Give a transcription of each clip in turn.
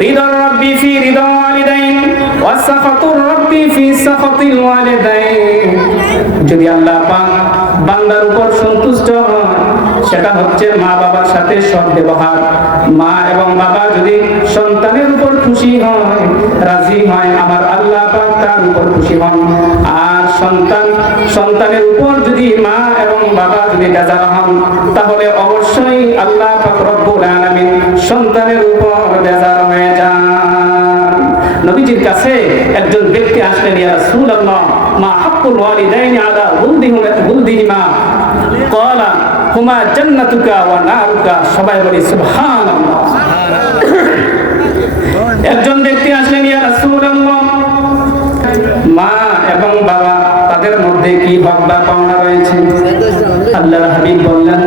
Rather রাব্বি ফি রিদা ওয়ালিদাইন ওয়া সাখাতুর রাব্বি ফি সাখাতিল ওয়ালিদাইন। যদি আল্লাহ পাক বান্দার উপর সন্তুষ্ট হন, সেটা হচ্ছে মা বাবার সাথে সৎ ব্যবহার। মা এবং বাবা যদি সন্তানের উপর খুশি হয়, রাজি হয় আমার আল্লাহ পাক তার উপর খুশি হন। আর সন্তান, সন্তানের উপর যদি মা এবং বাবা যদি বেজার হন, তাহলে অবশ্যই আল্লাহ পাক রব্বুল আলামিন সন্তানের নবীজির কাছে একজন ব্যক্তি আসলেন ইয়া রাসূলুল্লাহ মা হাক্কুল ওয়ালিদাইনি আলা বুলদিহিমা বুলদিহিমা? ক্বালা হুমা জান্নাতুকা ওয়া নারুকা? সবাই বলি সুবহানাল্লাহ। একজন ব্যক্তি আসলেন ইয়া রাসূলুল্লাহ। মা এবং বাবা তাদের মধ্যে কি হক বা পাওনা রয়েছে? আল্লাহর হাবিব বললেন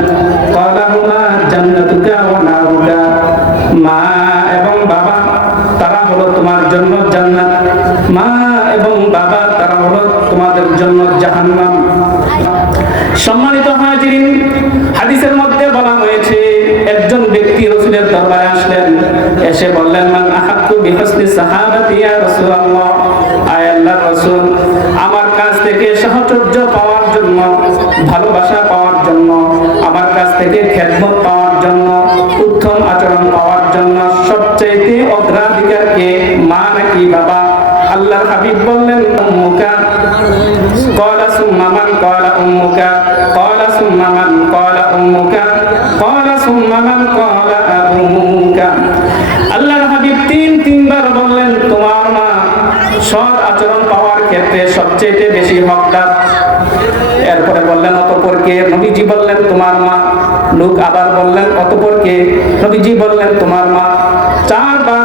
জাহান্নাম সম্মানিত হাজিরিন, হাদিসের মধ্যে বলা হয়েছে, একজন ব্যক্তি রসুলের দরবারে আসলেন, এসে বললেন, মান আহাক্কু বিহসনি সাহাবাতি ইয়া রাসূলুল্লাহ? আয় আল্লাহর রাসূল, আমার কাছ থেকে সাহচর্য পাওয়ার জন্য, ভালোবাসা পাওয়ার জন্য, আমার কাছ থেকে খেদমত হাবিব বললেন, উম্মুকা। ক্বালা সুম্মা মান ক্বালা উম্মুকা। ক্বালা সুম্মা মান ক্বালা উম্মুকা। ক্বালা সুম্মা মান ক্বালা উম্মুকা। আল্লাহর হাবিব তিন, তিনবার বললেন, তোমার মা সৎ আচরণ পাওয়ার ক্ষেত্রে সবচেয়ে বেশি হকদার। এরপরে বললেন, অতপর কে? নবীজি বললেন, তোমার মা। লোক আবার বললেন, অতপর কে? নবীজি বললেন, তোমার মা। চারবার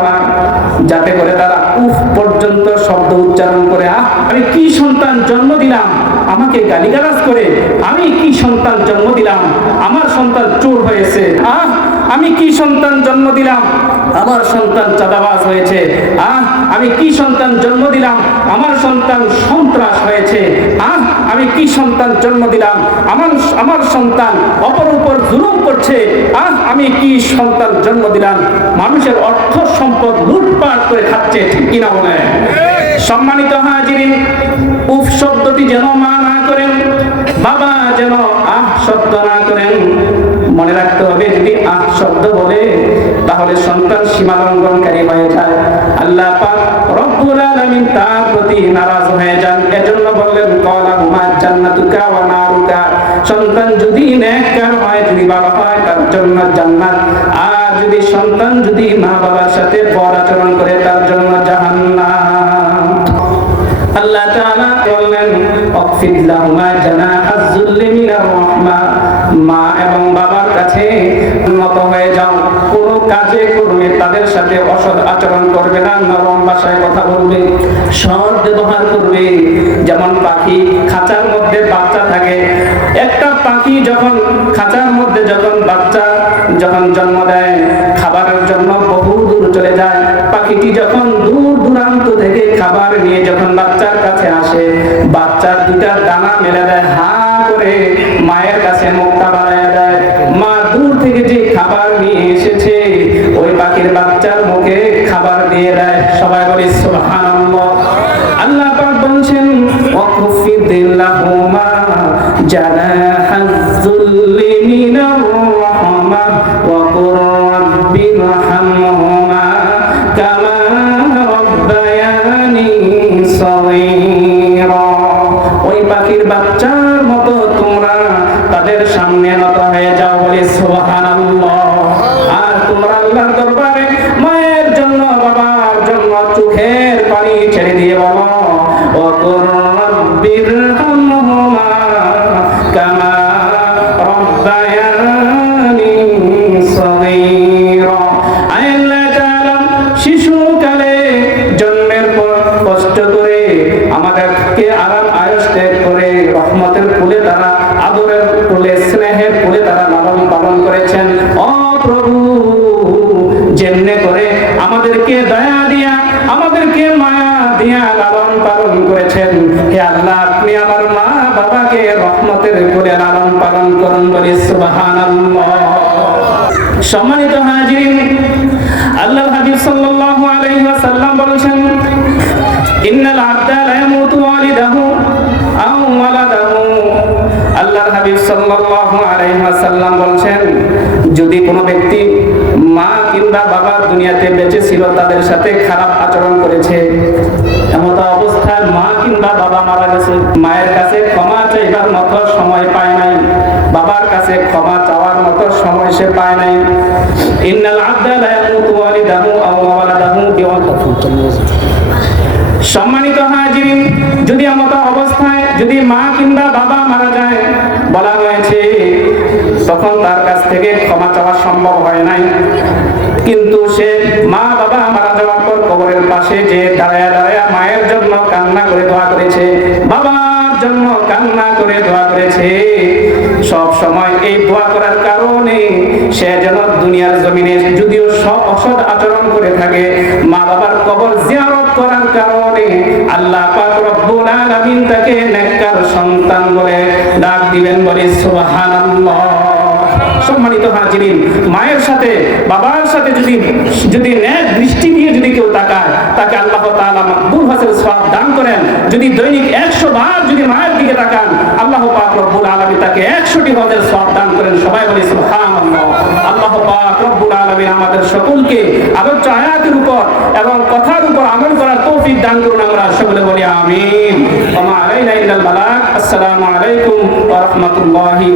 যাতে করে তারা উফ পর্যন্ত শব্দ উচ্চারণ করে, আহ, আমি কি সন্তান জন্ম দিলাম? আমাকে গালিগালাজ করে, আমি কি সন্তান জন্ম দিলাম? আমার সন্তান চোর হয়েছে। আহ, আমি কি সন্তান জন্ম দিলাম? আমার সন্তান চাঁদাবাজ হয়েছে। আহ, আমি কি সন্তান জন্ম দিলাম? আমার সন্তান সন্ত্রাস হয়েছে। আহ, আমি কি সন্তান জন্ম দিলাম? আমার আমার সন্তান অপর উপর জুলুম করছে। আহ, আমি কি সন্তান জন্ম দিলাম? মানুষের অর্থ সম্পদ লুটপাট করে খাচ্ছে, ঠিক কিনা বলে সম্মানিত হাজিরিন, উফ শব্দটি যেন মা না করেন, বাবা যেন আহ শব্দ না করেন। মনে রাখতে হবে যদি আহ শব্দ বলে তাহলে সন্তান সীমা লঙ্ঘনকারী হয়ে যায়। আল্লাহ পাক রব্বুল আলামিন তার প্রতি নারাজ হয়ে যান। এজন্য বললেন কলা হুমা জান্নাতুকা ওয়া নারুকা। সন্তান যদি নেককার হয়, যদি ভালো হয়, তার জন্য জান্নাত। আর যদি সন্তান যদি মা বাবার সাথে বর আচরণ করে, তার জন্য জাহান্নাম। আল্লাহ তাআলা বললেন অকফিদ লাহুমা জানাহাজ যুল্লি মিনার রাহমা। মা এবং বাবার কাছে উন্নত হয়ে যাও। কোন কাজে করবে তাদের সাথে অসৎ আচরণ করবে না, নরম ভাষায় কথা বলবে, সৎ ব্যবহার করবে। যেমন পাখি খাঁচার মধ্যে বাচ্চা থাকে, একটা পাখি যখন খাঁচার মধ্যে যখন বাচ্চা যখন জন্ম দেয়, খাবারের জন্য বহু দূর চলে যায়, পাখিটি যখন খাবার নিয়ে যখন বাচ্চার কাছে আসে, বাচ্চার দুটা দানা মেলে দেয়, হা করে মায়ের কাছে মুক্তা বাড়ায় দেয়। মা দূর থেকে যে খাবার নিয়ে এসেছে, ওই পাখির বাচ্চার মুখে খাবার দিয়ে দেয়। সবাই বলে, সুবহানাল্লাহ। পাখির বাচ্চার বলি, সুবহানাল্লাহ। সম্মানিত হাজিরিন আল্লাহ হাবিব সাল্লাল্লাহু আলাইহি ওয়াসাল্লাম বলেছেন, ইন্নাল আবদা লা ইয়ামুতু ওয়ালিদাহু আও ওয়ালাদাহু। আল্লাহর হাবিব সাল্লাল্লাহু আলাইহি ওয়াসাল্লাম বলছেন, যদি কোনো ব্যক্তি মা কিংবা বাবা দুনিয়াতে বেঁচে ছিল, তাদের সাথে খারাপ আচরণ করেছে, এমত অবস্থায় মা কিংবা বাবা মারা গেছে। মায়ের কাছে ক্ষমা চাইবার মতো সময় পায় নাই। বাবার কাছে ক্ষমা চাওয়ার মতো সময় সে পায় নাই। ইন্নাল আবদা লা ইয়ামুতু ওয়ালিদাহু আও ওয়ালাদাহু সম্মানিত হাজিরিন, যদি এমত অবস্থায় যদি মা কিংবা বাবা মারা যায়, বলা হয়েছে, তখন তার কাছ থেকে ক্ষমা চাওয়া সম্ভব হয় নাই। কিন্তু সে মা বাবা মারা যাওয়ার পর কবরের পাশে যে দাঁড়ায় দাঁড়ায় মায়ের জন্য কান্না করে দোয়া করেছে, বাবার জন্য কান্না করে দোয়া করেছে সব সময় এই দোয়া করার কারণে সে যেন দুনিয়ার জমিনে যদিও সব অসৎ আচরণ করে থাকে, মা বাবার কবর জিয়ারত করার কারণে আল্লাহ পাক রব্বুল আলামিন তাকে নেককার সন্তান বলে ডাক দিবেন, বলে সুবহানাল্লাহ। সম্মানিত হাজিরিন, মায়ের সাথে, বাবার সাথে যদি যদি ন্যায় দৃষ্টি দিয়ে যদি কেউ তাকায়, তাকে আল্লাহ তাআলা মাকবুল হাসের সওয়াব দান করেন। যদি দৈনিক 100 বার যদি মায়ের দিকে তাকান আল্লাহ পাক রব্বুল আলামিন 100টি হজের সওয়াব দান করেন। সবাই বলি আল্লাহ আলামিন আমাদের সকলকে আলোচ্য আয়াতের উপর এবং কথার উপর আমল করার তৌফিক দান করুন আমরা সকলে বলি, আমিন। আসসালামু আলাইকুম ওয়া রাহমাতুল্লাহি